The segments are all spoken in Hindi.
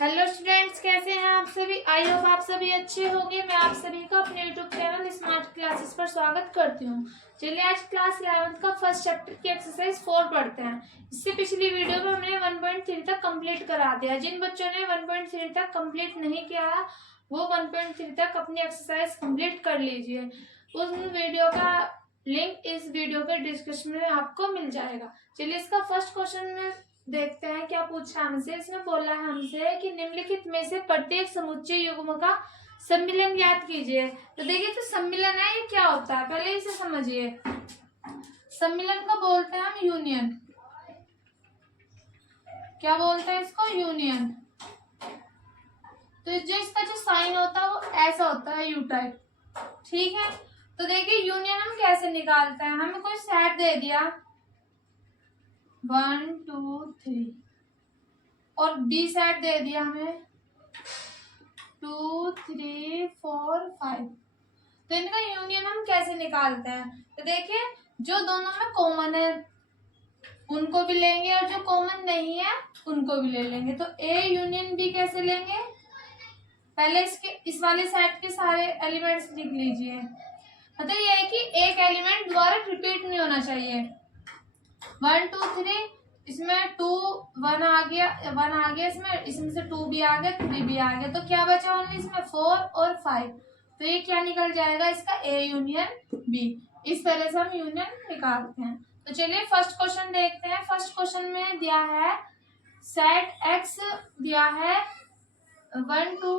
हेलो स्टूडेंट्स, कैसे हैं आप सभी। आई होप आप सभी अच्छे होंगे। मैं आप सभी का अपने यूट्यूब चैनल स्मार्ट क्लासेस पर स्वागत करती हूँ। चलिए आज क्लास 11th का फर्स्ट चैप्टर की एक्सरसाइज 4 पढ़ते हैं। इससे पिछली वीडियो में हमने 1.3 तक कंप्लीट करा दिया। जिन बच्चों ने 1.3 तक कंप्लीट नहीं किया है वो 1.3 तक अपनी एक्सरसाइज कंप्लीट कर लीजिए। उस वीडियो का लिंक इस वीडियो के डिस्क्रिप्शन में आपको मिल जाएगा। चलिए इसका फर्स्ट क्वेश्चन में देखते हैं क्या पूछा हमसे। इसमें बोला है हमसे कि निम्नलिखित में से प्रत्येक समुच्चय युग्म का सम्मिलन ज्ञात कीजिए। तो देखिए, तो सम्मिलन है ये क्या होता है, पहले इसे समझिए। सम्मिलन को बोलते हैं हम यूनियन। क्या बोलते हैं इसको? यूनियन। तो जो इसका जो साइन होता है वो ऐसा होता है, यू टाइप। ठीक है, तो देखिए यूनियन हम कैसे निकालते हैं। हमें कोई सेट दे दिया 1 2 3 और बी सेट दे दिया हमें 2 3 4 5। तो इनका यूनियन हम कैसे निकालते हैं? तो देखिए, जो दोनों में कॉमन है उनको भी लेंगे और जो कॉमन नहीं है उनको भी ले लेंगे। तो ए यूनियन बी कैसे लेंगे? पहले इस वाले सेट के सारे एलिमेंट्स लिख लीजिए। मतलब ये है कि एक एलिमेंट दोबारा रिपीट नहीं होना चाहिए। 1 2 3, इसमें 2 1 आ गया, इसमें से 2 भी आ गया, 3 भी आ गया, तो क्या बचा ओनली इसमें 4 और 5। तो ये क्या निकल जाएगा इसका? A union B. इस तरह से हम यूनियन निकालते हैं। तो चलिए फर्स्ट क्वेश्चन देखते हैं। फर्स्ट क्वेश्चन में दिया है सेट एक्स दिया है 1 2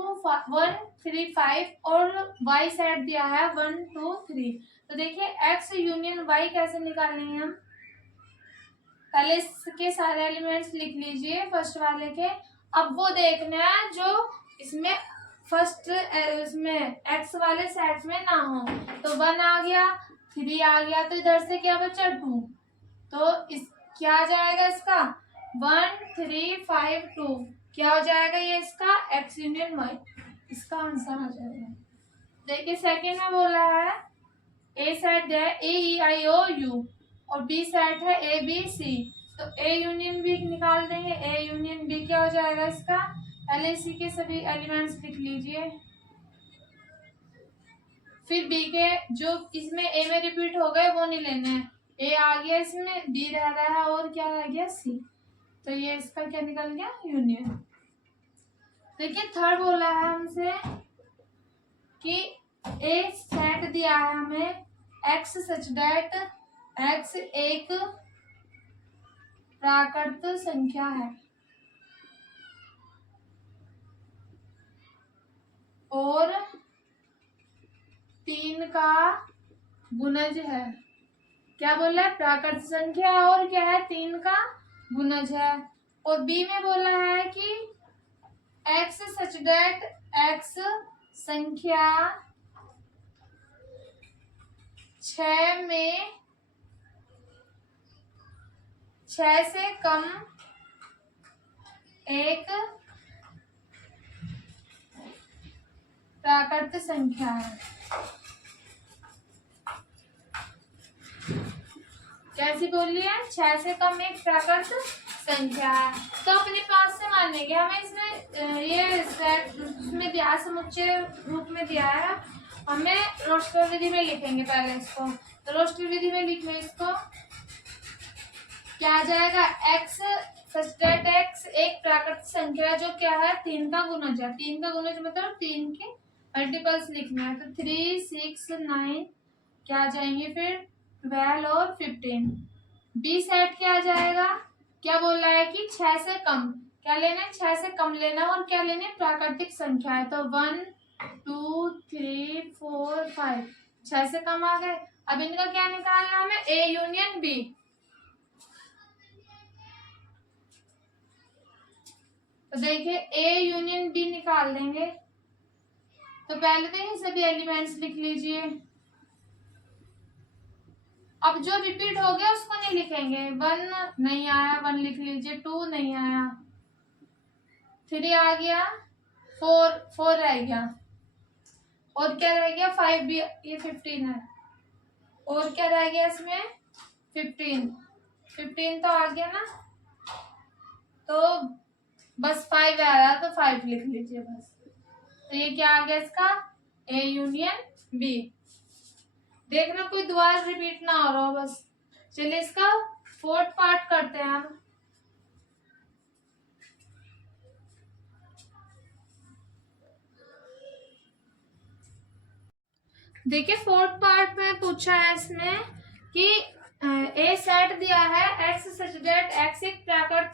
1 3 5 और वाई सेट दिया है 1 2 3। तो देखिए एक्स यूनियन वाई कैसे निकालेंगे हम? पहले इसके सारे एलिमेंट्स लिख लीजिए फर्स्ट वाले के। अब वो देखना है जो इसमें फर्स्ट इसमें एक्स वाले सेट में ना हो। तो 1 आ गया, 3 आ गया, तो इधर से क्या बचा 2। तो इस क्या आ जाएगा इसका? 1 3 5 2। क्या हो जाएगा ये इसका? X union Y. इसका आंसर आ जाएगा। देखिए सेकेंड में बोला है ए सेट है A E I O U और बी सेट है ए बी सी। तो ए यूनियन बी निकाल देंगे। ए यूनियन बी क्या हो जाएगा इसका? पहले इसी के सभी एलिमेंट्स लिख लीजिए। फिर बी के जो इसमें ए में रिपीट हो गए वो नहीं लेने हैं। ए आ गया, इसमें बी रह रहा है और क्या रह गया? सी। तो ये इसका क्या निकल गया? यूनियन। देखिए थर्ड बोला है हमसे कि ए सेट दिया है हमें एक्स सच दैट एक्स एक प्राकृत संख्या है और 3 का गुणज है। क्या बोला है? प्राकृत संख्या और क्या है? 3 का गुणज है। और बी में बोला है कि एक्स सच दैट एक्स संख्या 6 में 6 से कम एक प्राकृत संख्या है। कैसी बोली है? 6 से कम एक प्राकृत संख्या है। तो अपने पास से मानेंगे हमें इसमें ये सेट में दिया, समुच्चय रूप में दिया है। हमें रोस्टर विधि में लिखेंगे पहले इसको। तो रोस्टर विधि में लिख लें इसको। क्या आ जाएगा? एक्स सब्सट्रैक्ट एक्स एक प्राकृत संख्या जो क्या है? 3 का गुणज है। 3 का गुणज मतलब 3 के मल्टीपल्स लिखना है। तो 3 6 9 क्या आ जाएंगे फिर? 12 और 15। बी सेट क्या आ जाएगा? क्या बोल रहा है कि 6 से कम क्या लेना है? 6 से कम लेना और क्या लेने? प्राकृतिक संख्या है। तो 1 2 3 4 5 6 से कम आ गए। अब इनका क्या निकालना हमें? A union B. तो देखिए ए यूनियन बी निकाल देंगे। तो पहले तो ये सभी एलिमेंट्स लिख लीजिए। अब जो रिपीट हो गया उसको नहीं लिखेंगे। 1 नहीं आया, 1 लिख लीजिए। 2 नहीं आया, 3 आ गया, 4 रह गया और क्या रह गया? 5 भी, ये 15 है और क्या रह गया इसमें? 15 तो आ गया ना। तो बस 5 आ रहा तो 5 लिख लीजिए बस। तो ये क्या आ गया इसका ए यूनियन बी। देखना कोई दोबारा रिपीट ना हो रहा हो बस। चलिए इसका फोर्थ पार्ट करते हैं हम। देखिए फोर्थ पार्ट में पूछा है इसमें कि ए सेट दिया है एक्स सच दैट एक्स एक प्राकृत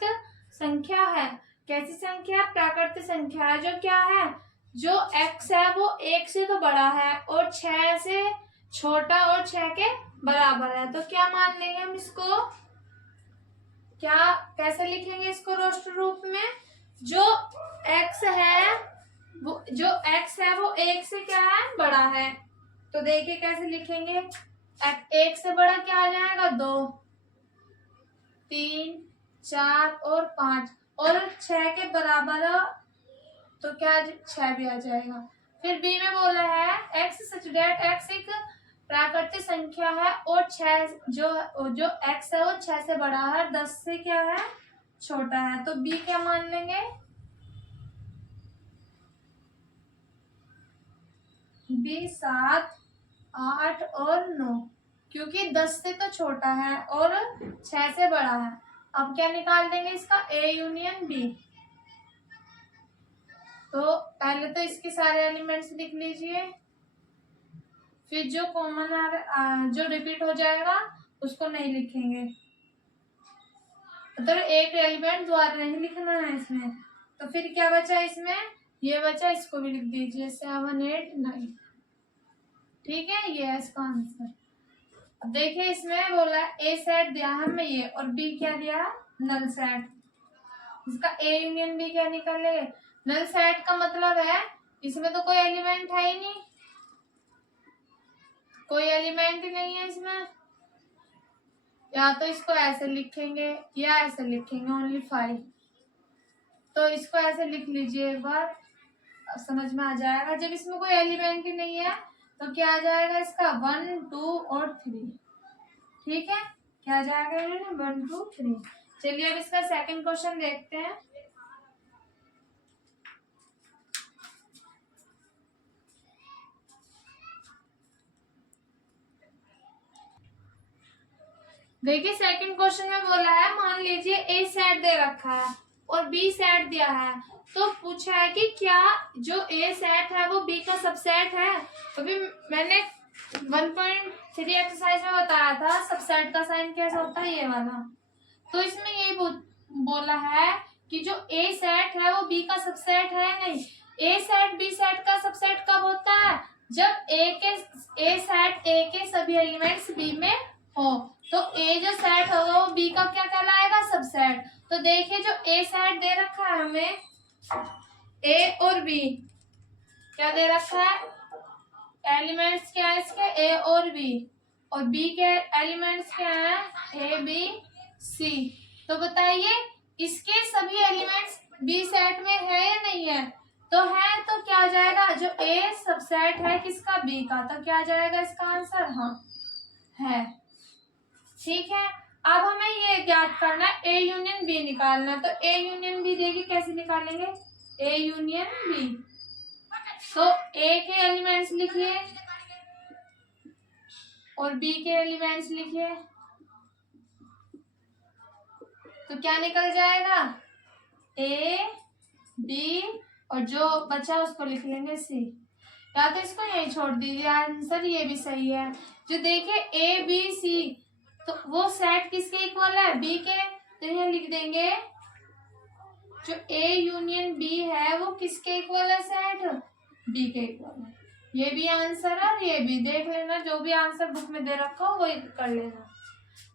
संख्या है। कैसी संख्या? प्राकृत संख्या है। जो क्या है? जो एक्स है वो 1 से तो बड़ा है और 6 से छोटा और 6 के बराबर है। तो क्या मान लेंगे हम इसको? क्या कैसे लिखेंगे इसको रोस्टर रूप में? जो x है वो जो x है वो 1 से क्या है? बड़ा है। तो देखिए कैसे लिखेंगे। 1 से बड़ा क्या आ जाएगा? 2, 3, 4 और 5 और 6 के बराबर तो क्या 6 भी आ जाएगा। फिर बी में बोला है x सच दैट x एक प्राकृतिक संख्या है और 6 जो x है वो 6 से बड़ा है, 10 से क्या है? छोटा है। तो बी क्या मान लेंगे? बी 7, 8 और 9, क्योंकि 10 से तो छोटा है और 6 से बड़ा है। अब क्या निकाल देंगे इसका? A union B. तो पहले तो इसके सारे एलिमेंट्स लिख लीजिए, फिर जो कॉमन जो रिपीट हो जाएगा उसको नहीं लिखेंगे। तो एक एलिमेंट द्वारा नहीं लिखना है इसमें। तो फिर क्या बचा इसमें? ये बचा, इसको भी लिख दीजिए 7, 8, 9। ठीक है, ये है इसका आंसर। अब देखिए इसमें बोला ए सेट दिया है हमें ये, और बी क्या दिया? Null set. इसका ए यूनियन बी क्या निकालेंगे? नल सेट का मतलब है इसमें तो कोई एलिमेंट है ही नहीं, कोई एलिमेंट ही नहीं है इसमें। या तो इसको ऐसे लिखेंगे या ऐसे लिखेंगे, ओनली 5। तो इसको ऐसे लिख लीजिए एक बार, समझ में आ जाएगा। जब इसमें कोई एलिमेंट ही नहीं है तो क्या आ जाएगा इसका? 1, 2 और 3। ठीक है, क्या आ जाएगा? 1, 2, 3। चलिए अब इसका सेकंड क्वेश्चन देखते हैं। देखिए सेकंड क्वेश्चन में बोला है मान लीजिए ए सेट दे रखा है और बी सेट दिया है। तो पूछा है कि क्या जो ए सेट है वो बी का सबसेट है। अभी मैंने 1.3 एक्सरसाइज में बताया था सबसेट का साइन कैसा होता है, ये वाला। तो इसमें ये बोला है कि जो ए सेट है वो बी का सबसेट है। नहीं, ए सेट बी सेट का सबसेट कब होता है? जब ए सेट ए के सभी एलिमेंट्स बी में हो। तो ए जो सेट होगा वो बी का क्या कहलाएगा? सबसेट। तो देखिए जो ए सेट दे रखा है हमें, ए और बी क्या दे रखा है? एलिमेंट्स क्या है इसके? ए और बी। और बी के एलिमेंट्स क्या है? ए, बी, सी। तो बताइए इसके सभी एलिमेंट्स बी सेट में है या नहीं है? तो है, तो क्या आ जाएगा? जो ए सबसेट है किसका? बी का। तो क्या आ जाएगा इसका आंसर? हाँ, है। ठीक है, अब हमें ये ज्ञात करना है ए यूनियन बी निकालना। तो ए यूनियन बी देखिए कैसे निकालेंगे? ए यूनियन बी, तो ए के एलिमेंट्स लिखिए और बी के एलिमेंट्स लिखिए। तो क्या निकल जाएगा? ए, बी और जो बचा उसको लिख लेंगे सी। या तो इसको यही छोड़ दीजिए, आंसर ये भी सही है। जो देखिए ए, बी, सी, तो वो सेट किसके इक्वल है? बी के। तो यहाँ लिख देंगे जो ए यूनियन बी है वो किसके इक्वल है? सेट बी के इक्वल है। ये भी आंसर है और ये भी देख लेना, जो भी आंसर बुक में दे रखा हो वही कर लेना।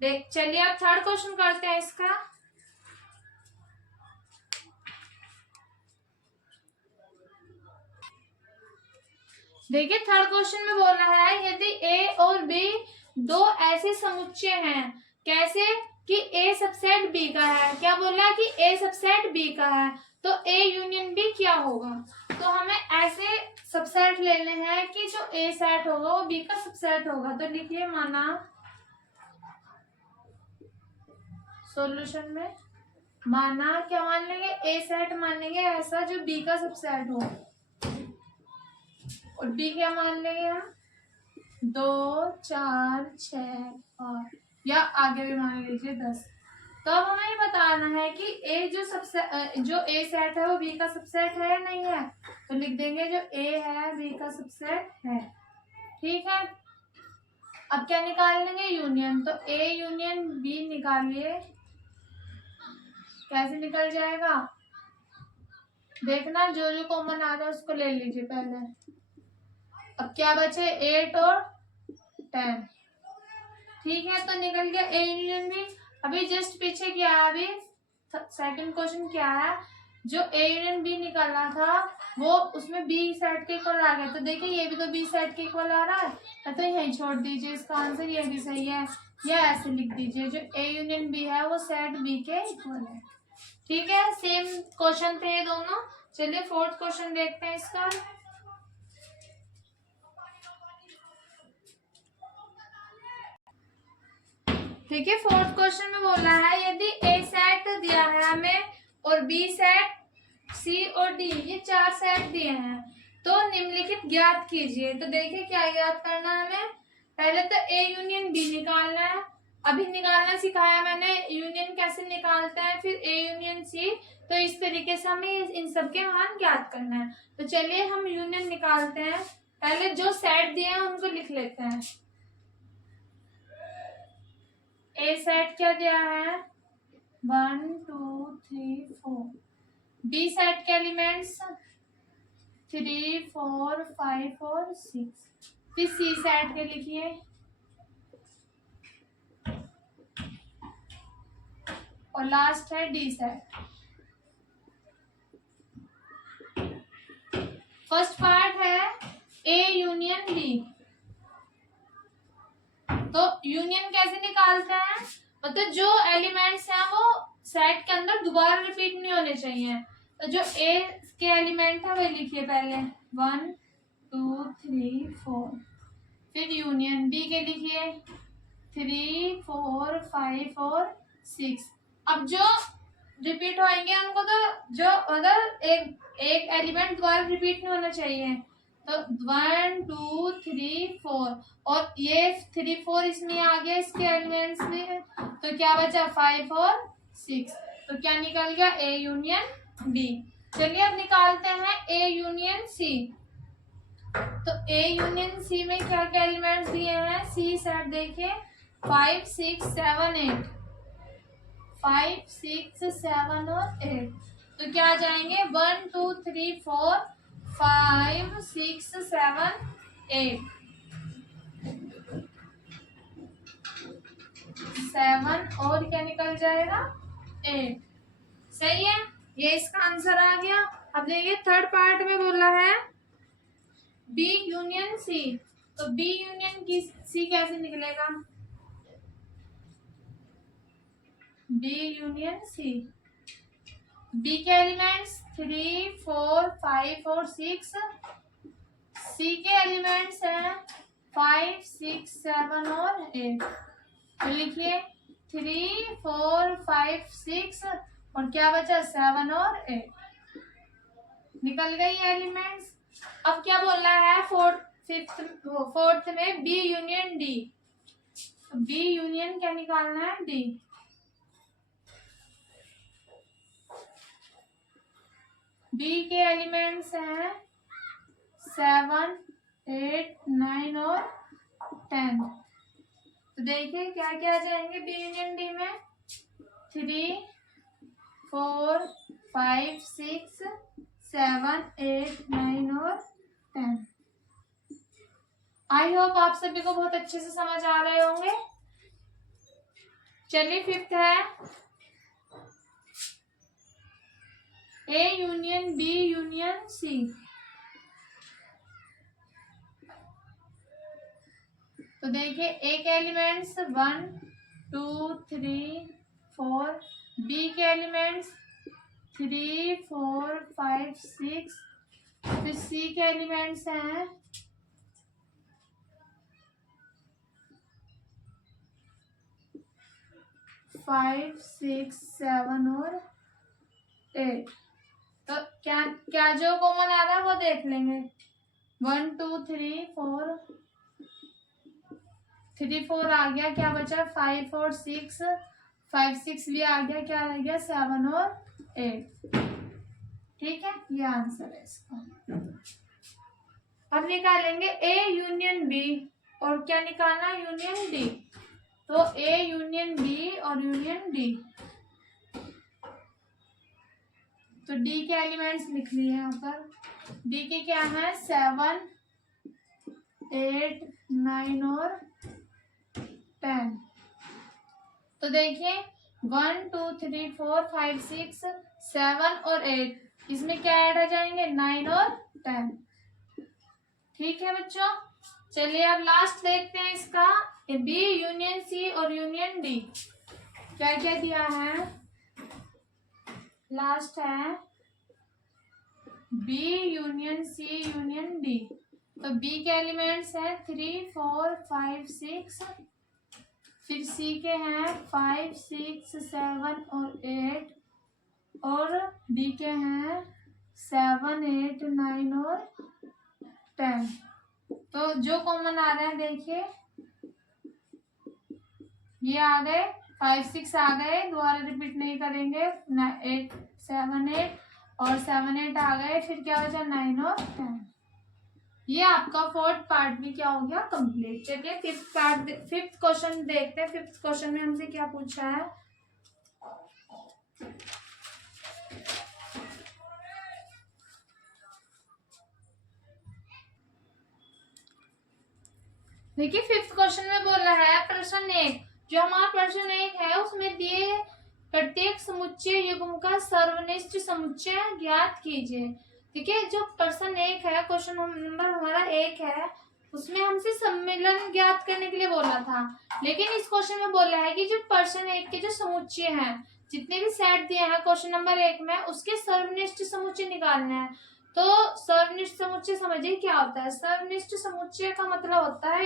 देख चलिए अब थर्ड क्वेश्चन करते हैं इसका। देखिए थर्ड क्वेश्चन में बोल रहा है यदि ए और बी दो ऐसे समुच्चय हैं, कैसे? कि ए सबसेट बी का है। क्या बोल रहा है? कि ए सबसेट बी का है, तो ए यूनियन बी क्या होगा? तो हमें ऐसे सबसेट लेने हैं कि जो ए सेट होगा वो बी का सबसेट होगा। तो लिखिए माना सॉल्यूशन में माना क्या मान लेंगे, ए सेट मान लेंगे ऐसा जो बी का सबसेट हो, और बी क्या मान लेंगे हम, 2 4 6 8 या आगे भी मान लीजिए 10। तो अब हमें ये बताना है कि ए जो ए सेट है वो बी का सबसेट है या नहीं है। तो लिख देंगे जो ए है बी का सबसेट है। ठीक है, अब क्या निकाल लेंगे, यूनियन। तो ए यूनियन बी निकालिए, कैसे निकल जाएगा, देखना जो जो कॉमन आ रहा है उसको ले लीजिए पहले। अब क्या बचे, 8 और 10। ठीक है, तो निकल गया ए यूनियन बी। अभी जस्ट पीछे क्या है, अभी सेकंड क्वेश्चन क्या है, जो ए यूनियन बी निकालना था वो उसमें बी सेट के इक्वल आ गया। तो देखिए ये भी तो बी सेट के इक्वल आ रहा है, तो यही छोड़ दीजिए, इसका आंसर ये भी सही है। या ऐसे लिख दीजिए जो ए यूनियन बी है वो सेट बी के इक्वल है। ठीक है, सेम क्वेश्चन थे ये दोनों। चलिए फोर्थ क्वेश्चन देखते हैं इसका। ठीक है, फोर्थ क्वेश्चन में बोला है यदि ए सेट दिया है हमें और बी सेट, सी और डी, ये 4 सेट दिए हैं, तो निम्नलिखित ज्ञात कीजिए। तो देखिए क्या ज्ञात करना है हमें, पहले तो ए यूनियन बी निकालना है। अभी निकालना सिखाया मैंने, यूनियन कैसे निकालते हैं, फिर ए यूनियन सी। तो इस तरीके से हमें इन सबके मान ज्ञात करना है। तो चलिए हम यूनियन निकालते हैं। पहले जो सेट दिए हैं उनको लिख लेते हैं। ए सेट क्या दिया है, 1 2 3 4। बी सेट के एलिमेंट्स 3 4 5 और 6। फिर सी सेट के लिखिए, और लास्ट है डी सेट। फर्स्ट पार्ट है ए यूनियन बी। तो यूनियन कैसे निकालते हैं, मतलब जो एलिमेंट्स हैं वो सेट के अंदर दोबारा रिपीट नहीं होने चाहिए। तो जो ए के एलिमेंट है वो लिखिए पहले 1 2 3 4। फिर यूनियन बी के लिखिए 3 4 5 और 6। अब जो रिपीट होंगे उनको तो जो मतलब एक एलिमेंट दोबारा रिपीट नहीं होना चाहिए। तो 1 2 3 4, और ये 3 4 इसमें आ गया इसके एलिमेंट्स में, तो क्या बचा 5 और 6। तो क्या निकल गया, ए यूनियन बी। चलिए अब निकालते हैं ए यूनियन सी। तो ए यूनियन सी में क्या क्या एलिमेंट्स दिए हैं, सी सेट देखिए 5 6 7 8। 5 6 7 और 8, तो क्या आ जाएंगे 1 2 3 4 5 6 7 8। 7 और क्या निकल जाएगा 8। सही है, ये इसका आंसर आ गया। अब देखिए थर्ड पार्ट में बोला है बी यूनियन सी। तो बी यूनियन की सी कैसे निकलेगा, बी यूनियन सी। बी के एलिमेंट्स 3 4 5 और 6। सी के एलिमेंट्स हैं 5 6 7 और 8। तो लिखिए 3 4 5 6 और क्या बचा 7 और 8। निकल गई एलिमेंट्स। अब क्या बोल रहा है फोर्थ में B union D. B union क्या निकालना है, डी। बी के एलिमेंट्स हैं 7 8 9 और 10। तो देखिए क्या क्या आ जाएंगे बी यूनियन डी में, 3 4 5 6 7 8 9 और 10। आई होप आप सभी को बहुत अच्छे से समझ आ रहे होंगे। चलिए फिफ्थ है A union B union C. तो देखिए ए के एलिमेंट्स 1 2 3 4। बी के एलिमेंट्स 3 4 5 6। फिर सी के एलिमेंट्स हैं 5 6 7 और 8। तो क्या क्या जो कॉमन आ रहा है वो देख लेंगे। 1 2 3 4, 3 4 आ गया, क्या बचा 5 और 6, 5 6 भी आ गया, क्या रह गया 7 और 8। ठीक है, ये आंसर है इसका। अब निकालेंगे ए यूनियन बी, और क्या निकालना यूनियन डी। तो ए यूनियन बी और यूनियन डी, तो डी के एलिमेंट्स लिख लिए यहाँ पर। डी के क्या है 7 8 9 और 10। तो देखिए 1 2 3 4 5 6 7 और 8, इसमें क्या ऐड आ जाएंगे 9 और 10। ठीक है बच्चों, चलिए अब लास्ट देखते हैं इसका, बी यूनियन सी और यूनियन डी क्या क्या दिया है। लास्ट है B union C union D. तो बी के एलिमेंट्स हैं 3 4 5 6, फिर सी के हैं 5 6 7 और 8, और डी के हैं 7 8 9 और 10। तो जो कॉमन आ रहे हैं देखिए, ये आ गए 5 6 आ गए, दोबारा रिपीट नहीं करेंगे, 8 7 8 और 7 8 आ गए, फिर क्या बचा 9 और 10। ये आपका फोर्थ पार्ट भी क्या हो गया कंप्लीट। चलिए फिफ्थ क्वेश्चन देखते हैं। फिफ्थ क्वेश्चन में हमसे क्या पूछा है। देखिए फिफ्थ क्वेश्चन में बोल रहा है प्रश्न 1, जो हमारा प्रश्न 1 है उसमें दिए प्रत्येक समुच्चय युग्म का सर्वनिष्ठ समुच्चय ज्ञात कीजिए। ठीक है, जो प्रश्न 1 है, क्वेश्चन नंबर हमारा 1 है, उसमें हमसे सम्मिलन ज्ञात करने के लिए बोला था, लेकिन इस क्वेश्चन में बोला है कि जो प्रश्न 1 के जो समुच्चय हैं, जितने भी सेट दिए हैं क्वेश्चन नंबर 1 में, उसके सर्वनिष्ठ समुच्चय निकालने हैं। तो सर्वनिष्ठ समुच्चय समझिए क्या होता है। सर्वनिष्ठ समुच्चय का मतलब होता है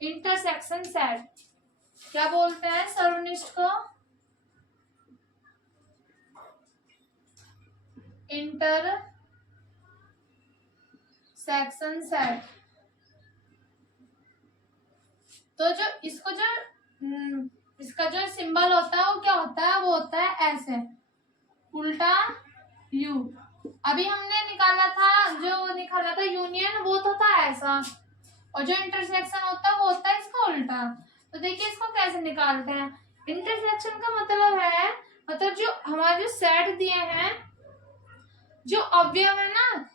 इंटरसेक्शन सेट। क्या बोलते हैं सर्वनिष्ठ को? Intersection set. तो जो इसको जो इसका जो सिंबल होता है वो क्या होता है, वो होता है ऐसे उल्टा यू। अभी हमने निकाला था, जो निकाला था यूनियन, वो तो था ऐसा, और जो इंटरसेक्शन होता है वो होता है इसका उल्टा। तो देखिए इसको कैसे निकालते हैं। इंटरसेक्शन का मतलब है, मतलब जो हमारे जो सेट दिए हैं, जो अवयव है ना,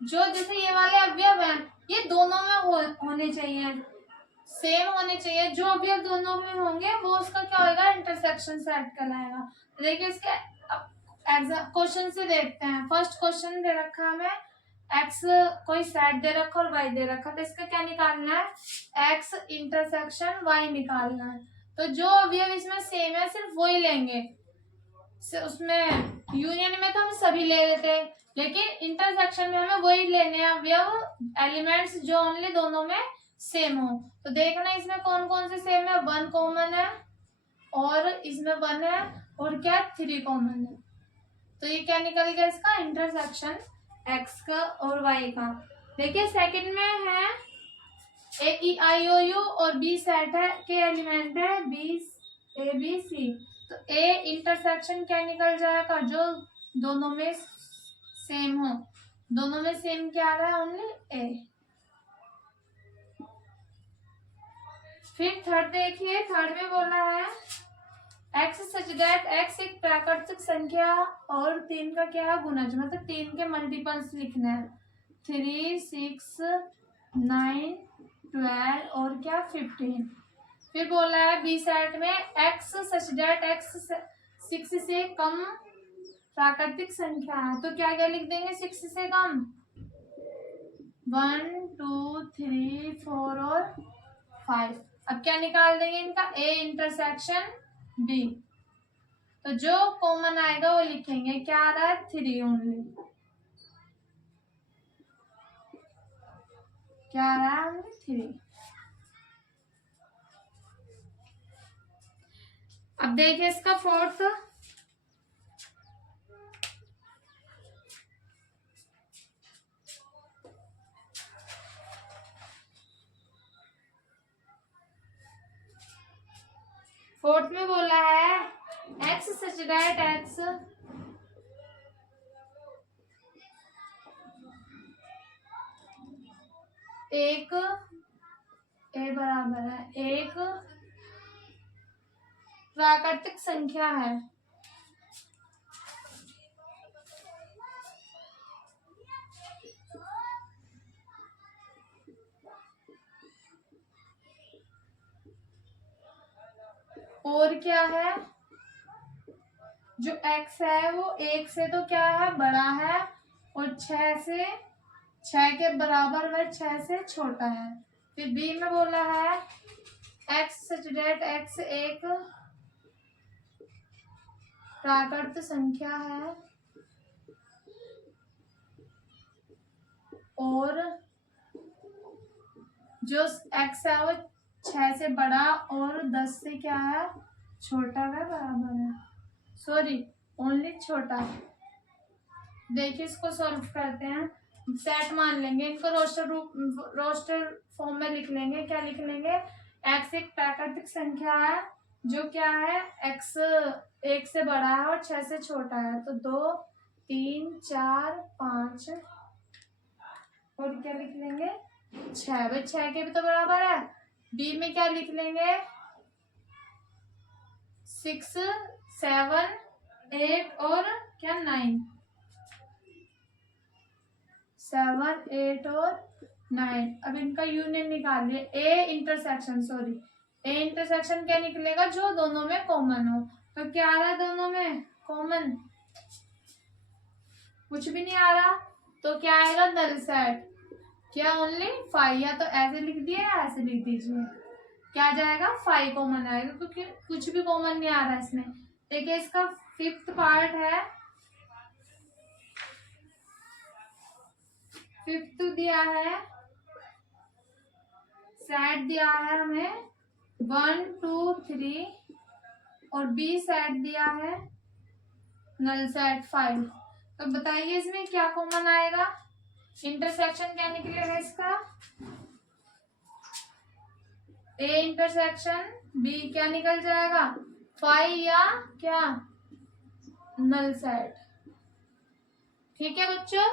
जो जैसे ये वाले अवयव हैं, ये दोनों में होने चाहिए, सेम होने चाहिए। जो अवयव दोनों में होंगे वो उसका क्या होगा, इंटरसेक्शन सेट कहलाएगा। तो देखिए इसके क्वेश्चन से देखते हैं। फर्स्ट क्वेश्चन दे रखा है हमें, एक्स कोई सेट दे रखा और वाई दे रखा, तो इसका क्या निकालना है, एक्स इंटरसेक्शन वाई निकालना है। तो जो अवयव इसमें सेम है सिर्फ वही लेंगे। उसमें यूनियन में तो हम सभी ले लेते, लेकिन इंटरसेक्शन में हमें वही लेने हैं अवयव, एलिमेंट्स जो ओनली दोनों में सेम हो। तो देखना इसमें कौन कौन से सेम है। 1 कॉमन है, और इसमें 1 है, और क्या 3 कॉमन है। तो ये क्या निकल गया इसका इंटरसेक्शन एक्स का और वाई का। देखिए सेकंड में है A E I O U और बी सेट है के एलिमेंट है बी ए बी सी। तो ए इंटरसेक्शन क्या निकल जाएगा, जो दोनों में सेम हो। दोनों में सेम क्या आ रहा है, ओनली ए। फिर थर्ड देखिए, थर्ड में बोला है एक्स सच दैट एक्स एक प्राकृतिक संख्या और 3 का क्या है गुणज, मतलब 3 के मल्टीपल्स लिखने हैं। 3 6 9 12 और क्या 15। फिर बोला है बी सेट में एक्स सच दैट एक्स 6 से कम प्राकृतिक संख्या है। तो क्या क्या लिख देंगे 6 से कम, 1 2 3 4 और 5। अब क्या निकाल देंगे इनका, ए इंटरसेक्शन बी। तो जो कॉमन आएगा वो लिखेंगे, क्या आ रहा है 3 ओनली, क्या आ रहा है ओनली 3। अब देखिए इसका फोर्थ, फोर्थ में बोला है x सच दैट x एक ए बराबर है एक प्राकृतिक संख्या है। और क्या है, जो x है वो एक से तो क्या है बड़ा है और 6 के बराबर व 6 से छोटा है। फिर बी में बोला है x सच दैट x एक प्राकृत संख्या है और जो x है वो 6 से बड़ा और 10 से क्या है छोटा व बराबर है, सॉरी ओनली छोटा। देखिए इसको सॉल्व करते हैं। सेट मान लेंगे, इनको रोस्टर फॉर्म में लिख लेंगे। क्या लिख लेंगे, x एक प्राकृतिक संख्या है जो क्या है x एक से बड़ा है और 6 से छोटा है, तो 2 3 4 5 और क्या लिख लेंगे 6, भाई 6 के भी तो बराबर है। बी में क्या लिख लेंगे 6 7 8 और क्या 9, 7 8 और 9। अब इनका यूनियन निकालिए, ए इंटरसेक्शन क्या निकलेगा, जो दोनों में कॉमन हो। तो क्या आ रहा है दोनों में कॉमन, कुछ भी नहीं आ रहा, तो क्या आएगा नल सेट। क्या ओनली 5, या तो ऐसे लिख दिए या ऐसे लिख दीजिए, क्या आ जाएगा 5 कॉमन आएगा क्योंकि कुछ भी कॉमन नहीं आ रहा इसमें। देखिए इसका फिफ्थ पार्ट है, फिफ्थ दिया है सेट दिया है हमें 1 2 3 और बी सेट दिया है नल सेट 5। तो बताइए इसमें क्या कॉमन आएगा, इंटरसेक्शन क्या निकलेगा इसका, ए इंटरसेक्शन बी क्या निकल जाएगा 5 या क्या नल सेट। ठीक है बच्चों,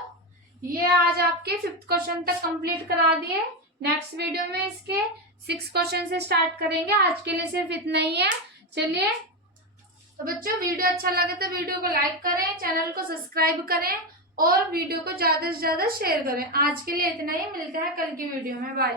ये आज आपके 5th क्वेश्चन तक कंप्लीट करा दिए। नेक्स्ट वीडियो में इसके 6 क्वेश्चन से स्टार्ट करेंगे। आज के लिए सिर्फ इतना ही है। चलिए तो बच्चों, वीडियो अच्छा लगे तो वीडियो को लाइक करें, चैनल को सब्सक्राइब करें और वीडियो को ज्यादा से ज्यादा शेयर करें। आज के लिए इतना ही, मिलते हैं कल की वीडियो में, बाय।